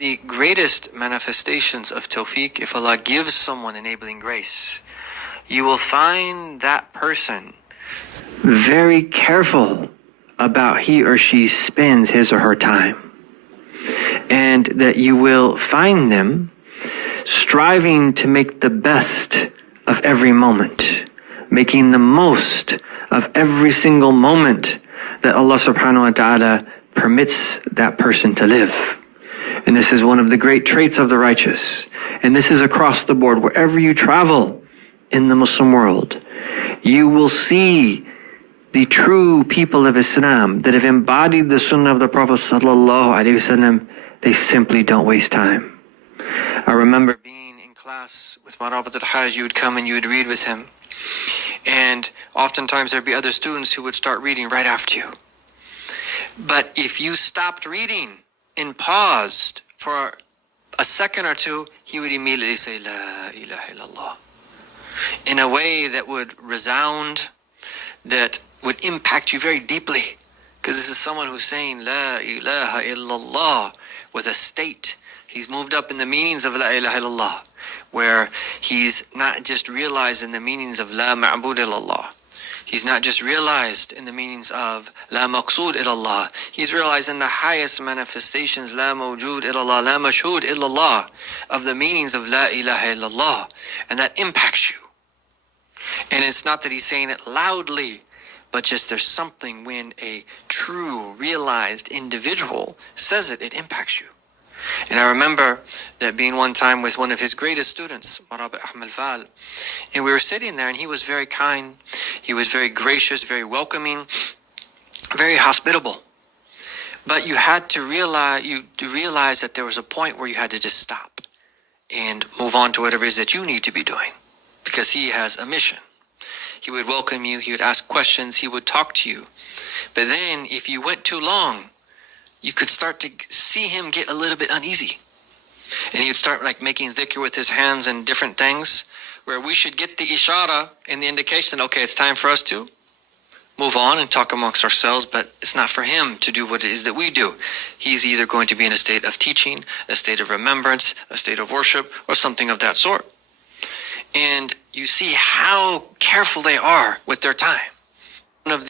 The greatest manifestations of tawfiq, if Allah gives someone enabling grace, you will find that person very careful about he or she spends his or her time. And that you will find them striving to make the best of every moment, making the most of every single moment that Allah subhanahu wa ta'ala permits that person to live. And this is one of the great traits of the righteous. And this is across the board. Wherever you travel in the Muslim world, you will see the true people of Islam that have embodied the sunnah of the Prophet sallallahu alaihi wasallam. They simply don't waste time. I remember being in class with Marabat al-Hajj. You would come and you would read with him. And oftentimes there'd be other students who would start reading right after you. But if you stopped reading and paused for a second or two, he would immediately say, La ilaha illallah, in a way that would resound, that would impact you very deeply. Because this is someone who's saying La ilaha illallah with a state. He's moved up in the meanings of La ilaha illallah, where he's not just realized in the meanings of La ma'bud illallah. He's not just realized in the meanings of La maqsood illallah. He's realized in the highest manifestations, La mawjood illallah, La mashhood illallah, of the meanings of La ilaha illallah. And that impacts you. And it's not that he's saying it loudly, but just there's something when a true, realized individual says it, it impacts you. And I remember that being one time with one of his greatest students, Marabi Ahmed Fal, and we were sitting there and he was very kind, he was very gracious, very welcoming, very hospitable. But you had to realize that there was a point where you had to just stop and move on to whatever it is that you need to be doing, because he has a mission. He would welcome you, he would ask questions, he would talk to you. But then if you went too long, you could start to see him get a little bit uneasy. And he would start like making dhikr with his hands and different things, where we should get the ishara and the indication, okay, it's time for us to move on and talk amongst ourselves, but it's not for him to do what it is that we do. He's either going to be in a state of teaching, a state of remembrance, a state of worship, or something of that sort. And you see how careful they are with their time. One of